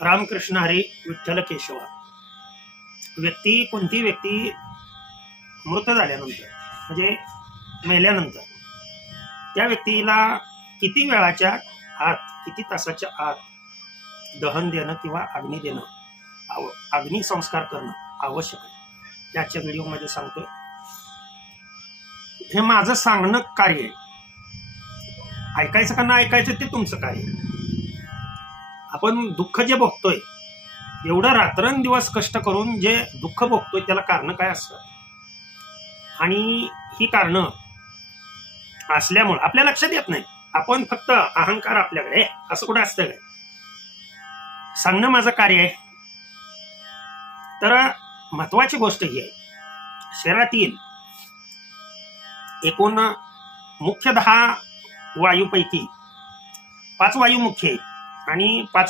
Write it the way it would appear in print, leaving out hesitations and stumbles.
रामकृष्ण हरी विठ्ठल केशव. कोणती व्यक्ती मृत झाल्यानंतर म्हणजे मेल्यानंतर त्या व्यक्तीला किती वेळाच्या आत, किती तासाच्या आत दहन देणं किंवा अग्नी देणं, अग्निसंस्कार करणं आवश्यक आहे, याच्या व्हिडिओमध्ये सांगतोय. हे माझं सांगणं कार्य आहे. ऐकायचं का नाही ऐकायचं ते तुमचं कार्य. आपण दुःख जे भोगतोय, एवढं रात्रंदिवस कष्ट करून जे दुःख भोगतोय त्याला कारण काय असतं, आणि ही कारण असल्यामुळे आपल्या लक्षात येत नाही. आपण फक्त अहंकार आपल्याकडे असं कुठं असतं काय. सांगणं माझं कार्य आहे. तर महत्वाची गोष्ट ही आहे, शरीरातील एकूण मुख्य 10 वायूपैकी 5 वायू मुख्य आहेत आणि 5